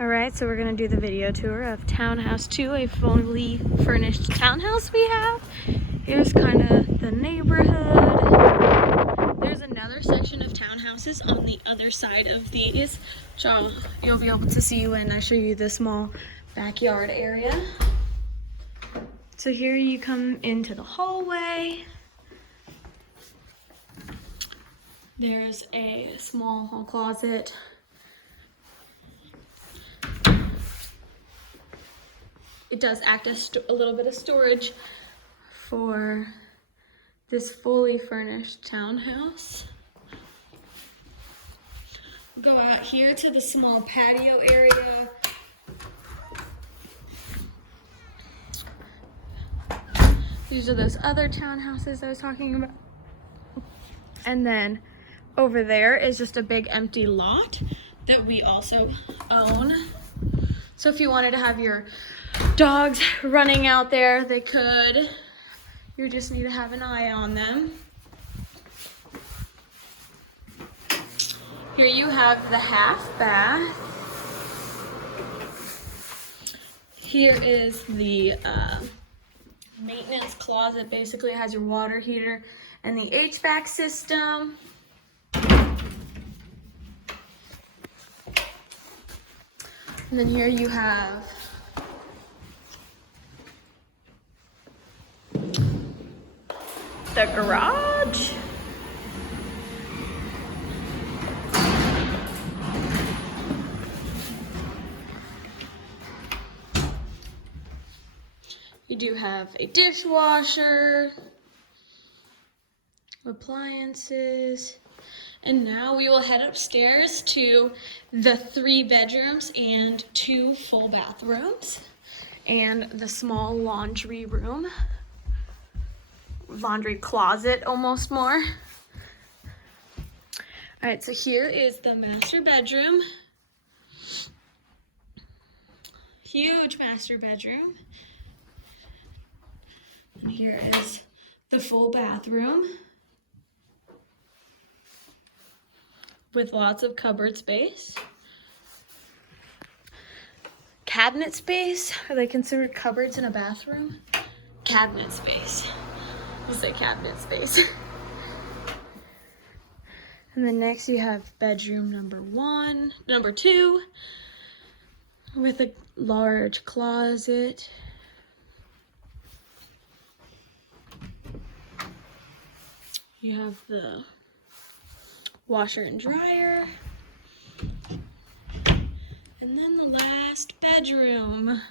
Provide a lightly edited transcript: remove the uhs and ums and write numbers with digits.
All right, so we're gonna do the video tour of Townhouse 2, a fully furnished townhouse we have. Here's kind of the neighborhood. There's another section of townhouses on the other side of these, which you'll be able to see when I show you the small backyard area. So here you come into the hallway. There's a small hall closet. It does act as a little bit of storage for this fully furnished townhouse. Go out here to the small patio area. These are those other townhouses I was talking about. And then over there is just a big empty lot that we also own. So if you wanted to have your dogs running out there, they could. You just need to have an eye on them. Here you have the half bath. Here is the maintenance closet. Basically it has your water heater and the HVAC system. And then here you have the garage. You do have a dishwasher, appliances, and now we will head upstairs to the 3 bedrooms and 2 full bathrooms and the small laundry room. Laundry closet almost more. All right, so here is the master bedroom. Huge master bedroom. And here is the full bathroom with lots of cupboard space. Cabinet space. Are they considered cupboards in a bathroom? Cabinet space. We'll say cabinet space. And then next you have bedroom number 2, with a large closet. You have the washer and dryer. And then the last bedroom.